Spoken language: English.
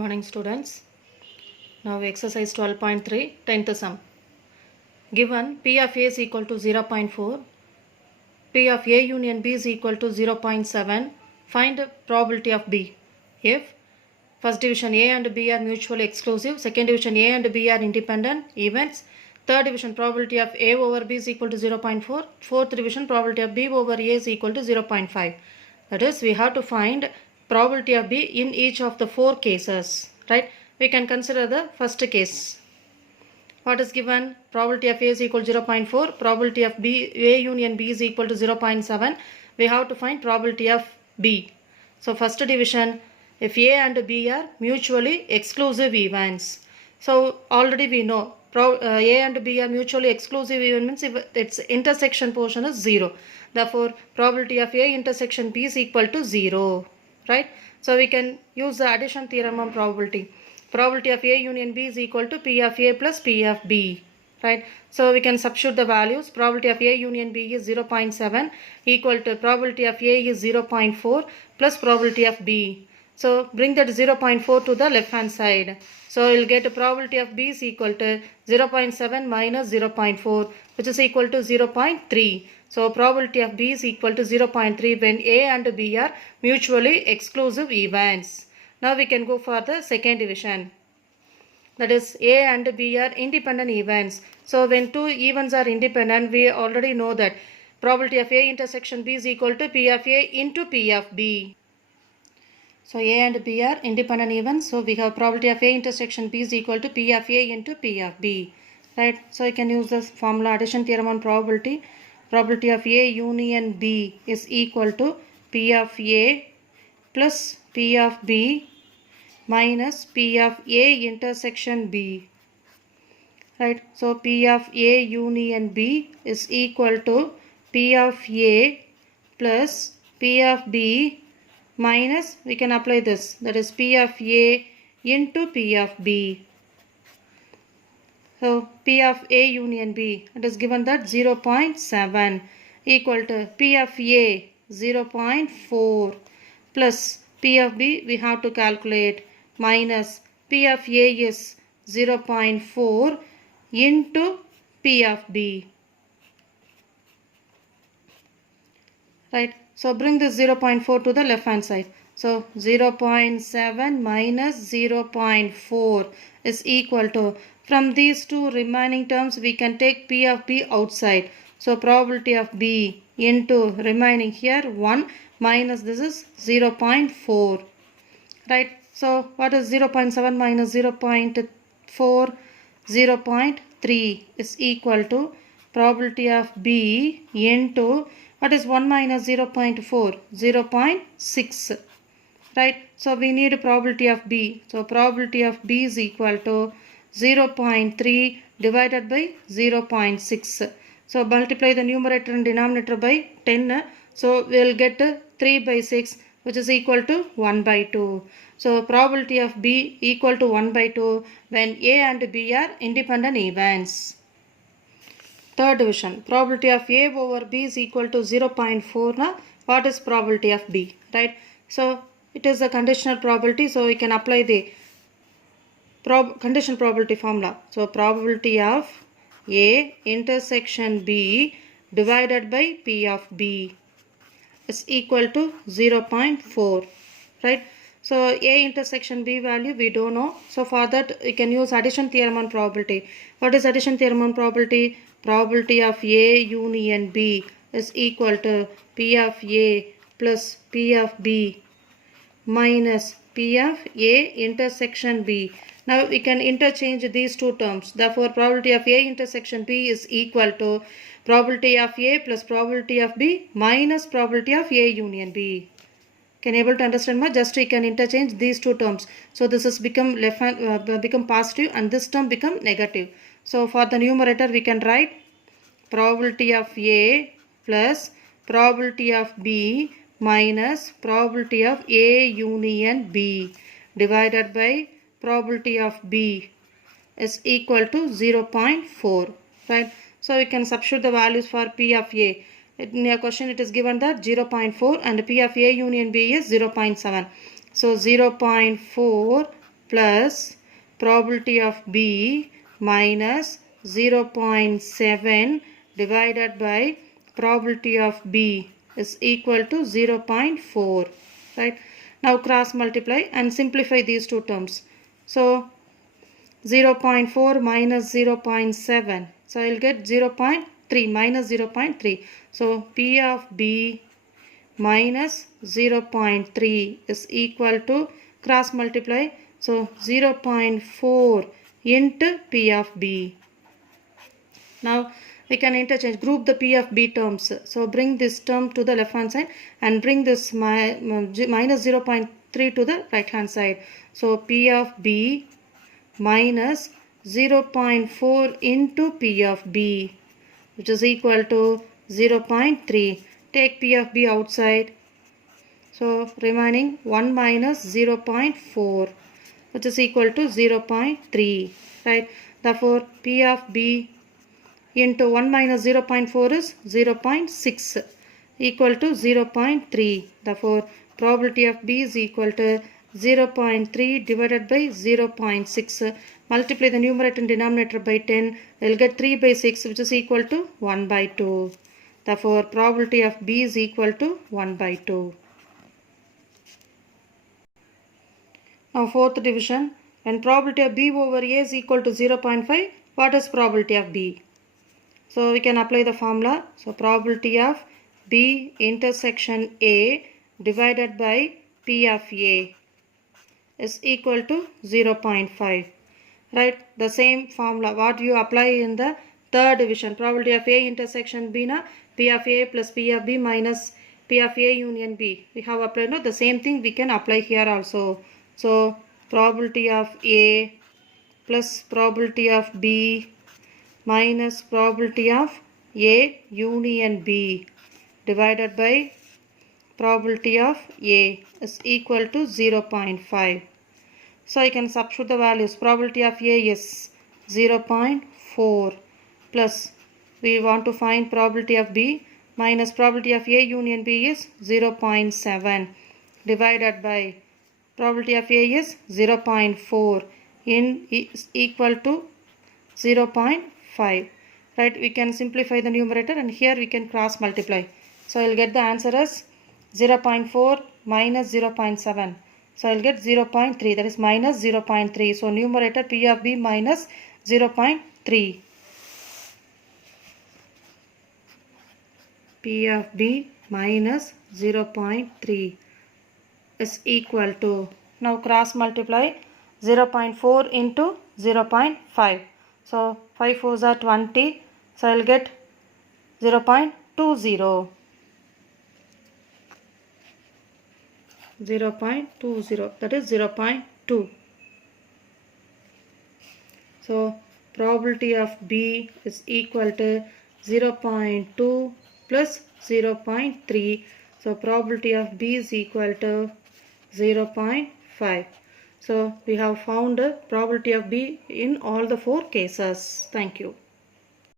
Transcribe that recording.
Morning students. Now exercise 12.3 10th sum. Given P of A is equal to 0.4, P of A union B is equal to 0.7, find probability of B. If first division A and B are mutually exclusive, second division A and B are independent events, third division probability of A over B is equal to 0.4, fourth division probability of B over A is equal to 0.5. That is, we have to find probability of B in each of the four cases, right? We can consider the first case. What is given? Probability of A is equal to 0.4, probability of A union B is equal to 0.7. We have to find probability of B. So first division, if A and B are mutually exclusive events. So already we know A and B are mutually exclusive events means if its intersection portion is 0. Therefore, probability of A intersection B is equal to 0. Right? So we can use the addition theorem on probability. Probability of A union B is equal to P of A plus P of B. Right? So we can substitute the values. Probability of A union B is 0.7 equal to probability of A is 0.4 plus probability of B. So bring that 0.4 to the left hand side. So you'll get a probability of B is equal to 0.7 minus 0.4, which is equal to 0.3. So probability of B is equal to 0.3 when A and B are mutually exclusive events. Now we can go for the second division. That is, A and B are independent events. So when two events are independent, we already know that probability of A intersection B is equal to P of A into P of B. So A and B are independent events. So we have probability of A intersection B is equal to P of A into P of B. Right? So you can use this formula addition theorem on probability. Probability of A union B is equal to P of A plus P of B minus P of A intersection B. Right? So P of A union B is equal to P of A plus P of B minus, we can apply this, that is P of A into P of B. So P of A union B, it is given that 0.7 equal to P of A 0.4 plus P of B we have to calculate minus P of A is 0.4 into P of B. Right? So bring this 0.4 to the left hand side. So 0.7 minus 0.4 is equal to, from these two remaining terms we can take P of B outside. So probability of B into remaining here 1 minus this is 0.4. Right? So what is 0.7 minus 0.4? 0.3 is equal to probability of B into, what is 1 minus 0.4? 0.6. Right? So we need probability of B. So probability of B is equal to 0.3 divided by 0.6. So multiply the numerator and denominator by 10. So we will get 3 by 6, which is equal to 1 by 2. So probability of B equal to 1 by 2 when A and B are independent events. Third division, probability of A over B is equal to 0.4. Now, what is probability of B? Right? So it is a conditional probability, so we can apply the conditional probability formula. So probability of A intersection B divided by P of B is equal to 0.4. Right? So A intersection B value we don't know. So for that we can use addition theorem on probability. What is addition theorem on probability? Probability of A union B is equal to P of A plus P of B minus P of A intersection B. Now we can interchange these two terms. Therefore probability of A intersection B is equal to probability of A plus probability of B minus probability of A union B. Can you able to understand more? Just we can interchange these two terms. So this is become left hand become positive and this term become negative. So for the numerator we can write probability of A plus probability of B minus probability of A union B divided by probability of B is equal to 0.4. Right? So we can substitute the values for P of A. In your question it is given that 0.4 and P of A union B is 0.7. So 0.4 plus probability of B minus 0.7 divided by probability of B is equal to 0.4. Right? Now cross multiply and simplify these two terms. So 0.4 minus 0.7. So I will get 0.3 minus 0.3. So P of B minus 0.3 is equal to cross multiply. So 0.4 into P of B. Now we can interchange, group the P of B terms. So bring this term to the left hand side and bring this minus 0.3 to the right hand side. So P of B minus 0.4 into P of B, which is equal to 0.3. Take P of B outside. So remaining 1 minus 0.4, which is equal to 0.3. Right? Therefore P of B into 1 minus 0.4 is 0.6, equal to 0.3. Therefore probability of B is equal to 0.3 divided by 0.6. Multiply the numerator and denominator by 10. We will get 3 by 6, which is equal to 1 by 2. Therefore probability of B is equal to 1 by 2. Now fourth division. When probability of B over A is equal to 0.5, what is probability of B? So we can apply the formula. So probability of B intersection A divided by P of A is equal to 0.5. Right? The same formula what you apply in the third division. Probability of A intersection B na P of A plus P of B minus P of A union B. We have applied no, the same thing we can apply here also. So probability of A plus probability of B minus probability of A union B divided by probability of A is equal to 0.5. So I can substitute the values. Probability of A is 0.4 plus we want to find probability of B minus probability of A union B is 0.7 divided by probability of A is 0.4 in is equal to 0.5. Right? We can simplify the numerator and here we can cross multiply. So I will get the answer as 0.4 minus 0.7. So I will get 0.3, that is minus 0.3. So numerator P of B minus 0.3. P of B minus 0.3 is equal to, now cross multiply 0.4 into 0.5. So 5 4s are 20. So I will get 0.20. 0.20, that is 0.2. So probability of B is equal to 0.2 plus 0.3. So probability of B is equal to 0.5. So we have found the probability of B in all the 4 cases. Thank you.